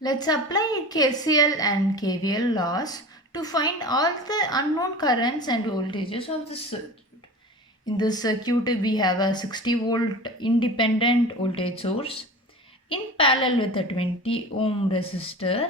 Let's apply KCL and KVL laws to find all the unknown currents and voltages of the circuit. In this circuit, we have a 60 volt independent voltage source in parallel with a 20 ohm resistor,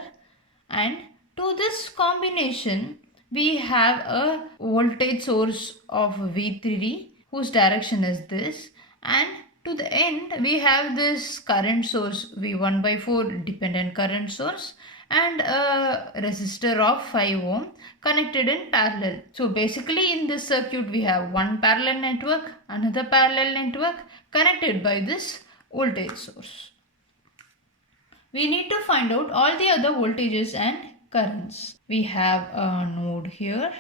and to this combination we have a voltage source of V3 whose direction is this, and to the end we have this current source V1 by 4 dependent current source and a resistor of 5 ohm connected in parallel. So basically in this circuit we have one parallel network, another parallel network connected by this voltage source. We need to find out all the other voltages and currents. We have a node here.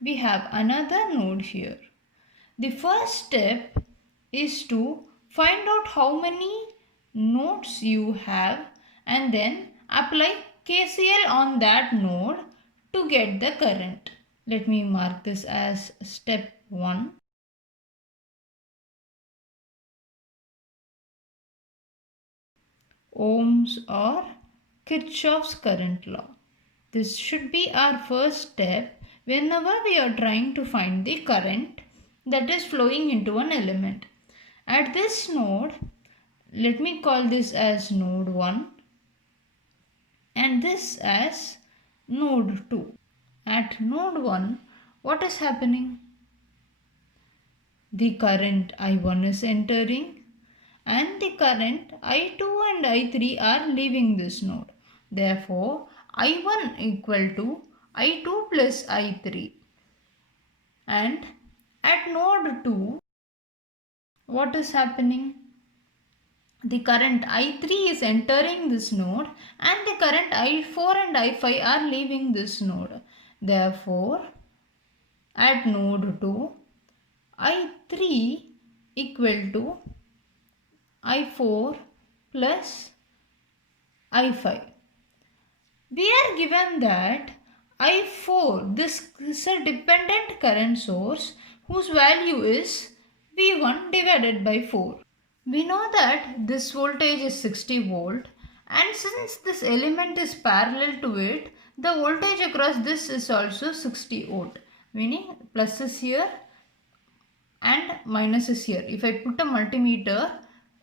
We have another node here. The first step is to find out how many nodes you have and then apply KCL on that node to get the current. Let me mark this as step 1. Ohms or Kirchhoff's current law. This should be our first step whenever we are trying to find the current that is flowing into an element. At this node, let me call this as node 1 and this as node 2. At node 1, what is happening? The current I1 is entering and the current I2 and I3 are leaving this node. Therefore, I1 equal to I2 plus I3. And at node 2, what is happening? The current I3 is entering this node and the current I4 and I5 are leaving this node. Therefore, at node 2, I3 equal to I4 plus I5. We are given that I4, this is a dependent current source whose value is V1 divided by 4. We know that this voltage is 60 volt and since this element is parallel to it, the voltage across this is also 60 volt, meaning plus is here and minus is here. If I put a multimeter,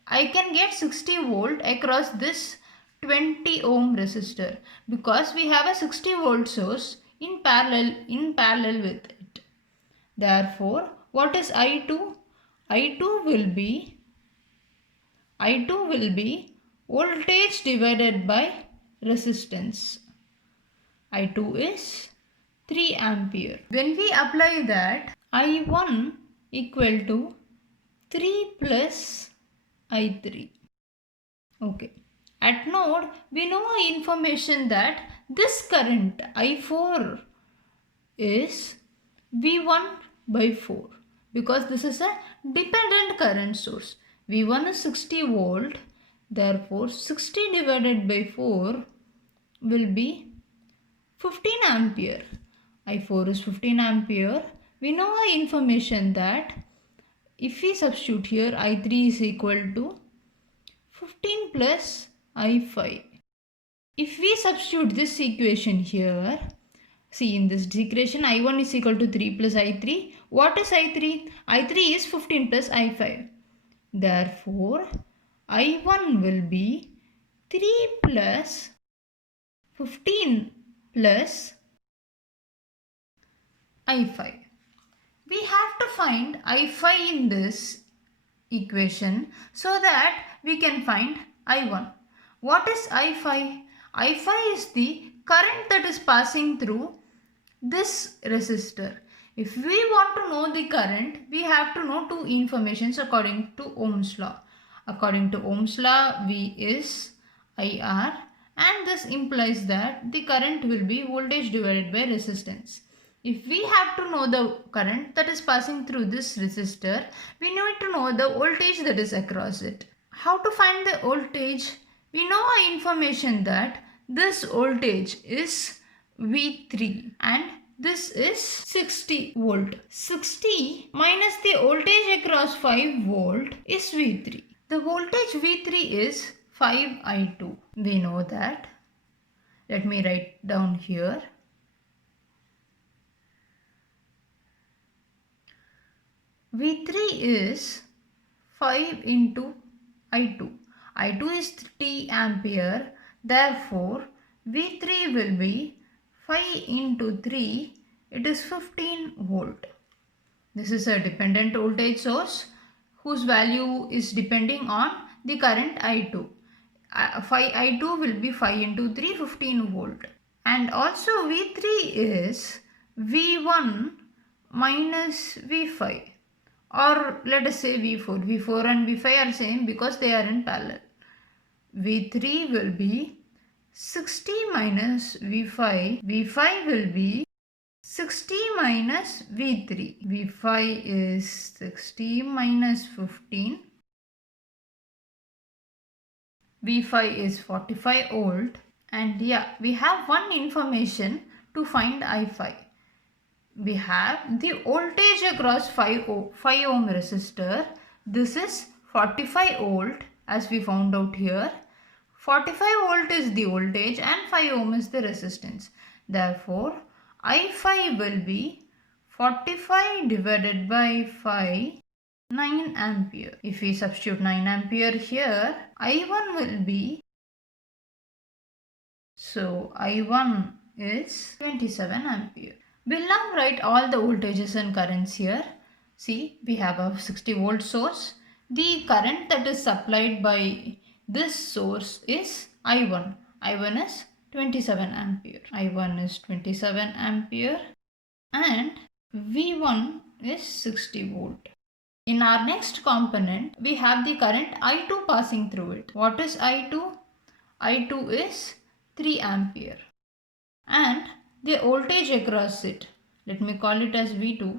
I can get 60 volt across this 20 ohm resistor because we have a 60 volt source in parallel with it. Therefore, what is I2? I2 will be voltage divided by resistance. I2 is 3 ampere. When we apply that, I1 equal to 3 plus I3. Okay. At node, we know information that this current I4 is V1 by 4 because this is a dependent current source. V1 is 60 volt, therefore 60 divided by 4 will be 15 ampere. I4 is 15 ampere. We know information that if we substitute here, I3 is equal to 15 plus I5. If we substitute this equation here, see in this equation I1 is equal to 3 plus I3. What is I3? I3 is 15 plus I5. Therefore, I1 will be 3 plus 15 plus I5. We have to find I5 in this equation so that we can find I1. What is I5? I5 is the current that is passing through this resistor. If we want to know the current, we have to know two informations according to Ohm's law. According to Ohm's law, V is IR and this implies that the current will be voltage divided by resistance. If we have to know the current that is passing through this resistor, we need to know the voltage that is across it. How to find the voltage? We know information that this voltage is V3 and this is 60 volt. 60 minus the voltage across 5 volt is V3. The voltage V3 is 5I2. We know that Let me write down here. V3 is 5 into I2. I2 is 3 ampere. Therefore, V3 will be 5 into 3. It is 15 volt. This is a dependent voltage source whose value is depending on the current I2. I2 will be 5 into 3, 15 volt. And also V3 is V1 minus V5, or let us say V4. V4 and V5 are same because they are in parallel. V3 will be 60 minus V5. V5 will be 60 minus V3. V5 is 60 minus 15. V5 is 45 volt. And yeah, we have one information to find I5. We have the voltage across 5 ohm resistor. This is 45 volt as we found out here. 45 volt is the voltage and 5 ohm is the resistance. Therefore, I5 will be 45 divided by 5, 9 ampere. If we substitute 9 ampere here, I1 will be, so I1 is 27 ampere. We'll now write all the voltages and currents here. See, we have a 60 volt source. The current that is supplied by this source is I1. I1 is 27 ampere. I1 is 27 ampere and V1 is 60 volt. In our next component, we have the current I2 passing through it. What is I2? I2 is 3 ampere. And the voltage across it, let me call it as V2.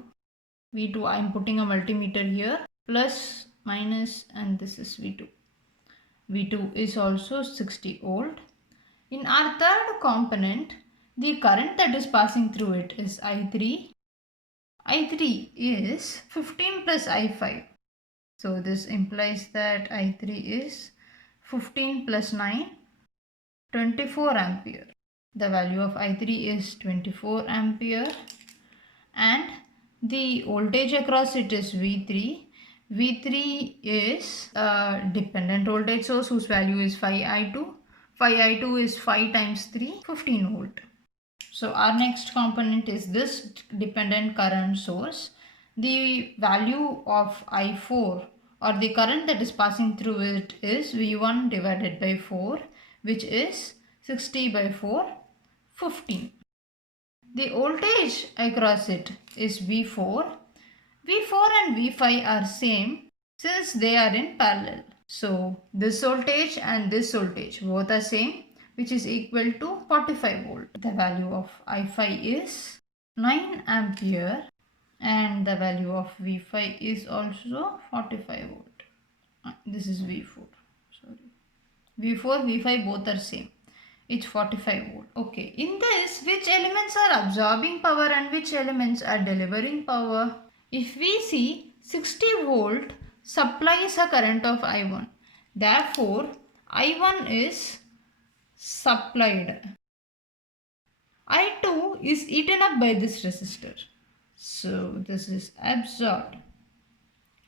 V2, I am putting a multimeter here, plus, minus, and this is V2. V2 is also 60 volt. In our third component, the current that is passing through it is I3. I3 is 15 plus I5. So this implies that I3 is 15 plus 9, 24 ampere. The value of I3 is 24 ampere and the voltage across it is V3. V3 is a dependent voltage source whose value is 5I2. 5I2 is 5 times 3, 15 volt. So our next component is this dependent current source. The value of I4 or the current that is passing through it is V1 divided by 4, which is 60 by 4, 15. The voltage across it is V4. V4 and V5 are same since they are in parallel. So this voltage and this voltage both are same, which is equal to 45 volt. The value of I5 is 9 ampere and the value of V5 is also 45 volt. This is V4. Sorry. V4, V5 both are same. It's 45 volt. Okay. In this, which elements are absorbing power and which elements are delivering power? If we see 60 volt supplies a current of I1. Therefore, I1 is supplied. I2 is eaten up by this resistor. So this is absorbed.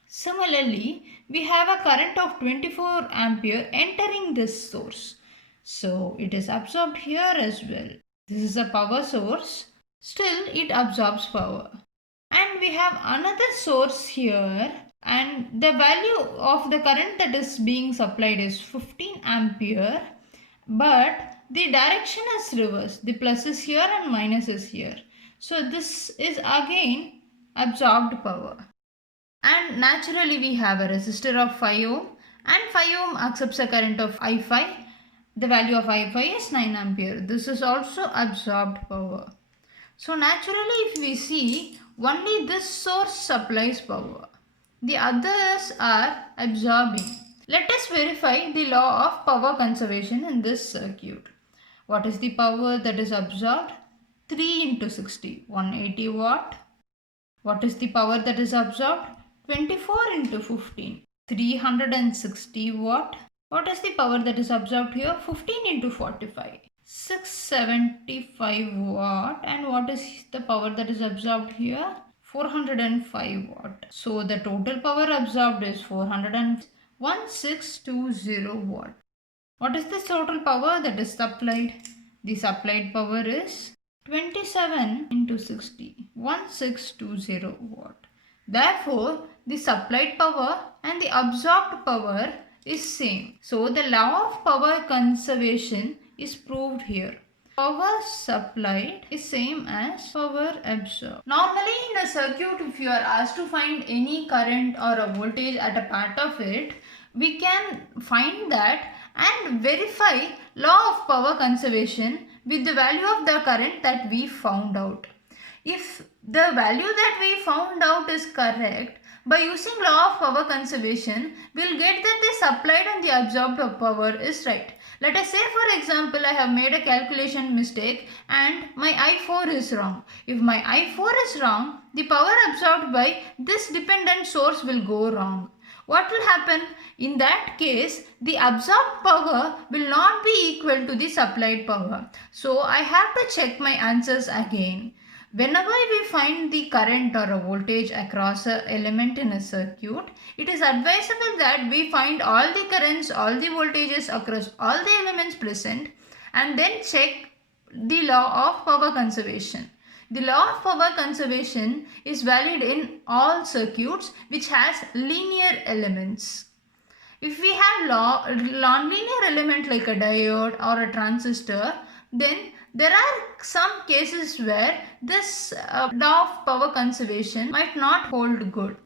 Similarly, we have a current of 24 ampere entering this source. So it is absorbed here as well. This is a power source. Still it absorbs power. And we have another source here and the value of the current that is being supplied is 15 ampere. But the direction is reversed. The plus is here and minus is here. So this is again absorbed power. And naturally we have a resistor of 5 ohm and 5 ohm accepts a current of I5. The value of I5 is 9 ampere. This is also absorbed power. So naturally if we see, only this source supplies power. The others are absorbing. Let us verify the law of power conservation in this circuit. What is the power that is absorbed? 3 into 60, 180 watt. What is the power that is absorbed? 24 into 15, 360 watt. What is the power that is absorbed here? 15 into 45, 675 watt. And what is the power that is absorbed here? 405 watt. So the total power absorbed is 1620 watt. What is the total power that is supplied? The supplied power is 27 into 60, 1620 watt. Therefore, the supplied power and the absorbed power is same. So the law of power conservation is proved here. Power supplied is same as power absorbed. Normally in a circuit, if you are asked to find any current or a voltage at a part of it, we can find that and verify law of power conservation with the value of the current that we found out. If the value that we found out is correct, by using law of power conservation, we'll get that the supplied and the absorbed power is right. Let us say, for example, I have made a calculation mistake and my I4 is wrong. If my I4 is wrong, the power absorbed by this dependent source will go wrong. What will happen? In that case, the absorbed power will not be equal to the supplied power. So I have to check my answers again. Whenever we find the current or a voltage across an element in a circuit, it is advisable that we find all the currents, all the voltages across all the elements present and then check the law of power conservation. The law of power conservation is valid in all circuits which has linear elements. If we have non-linear element like a diode or a transistor, then there are some cases where this law of power conservation might not hold good.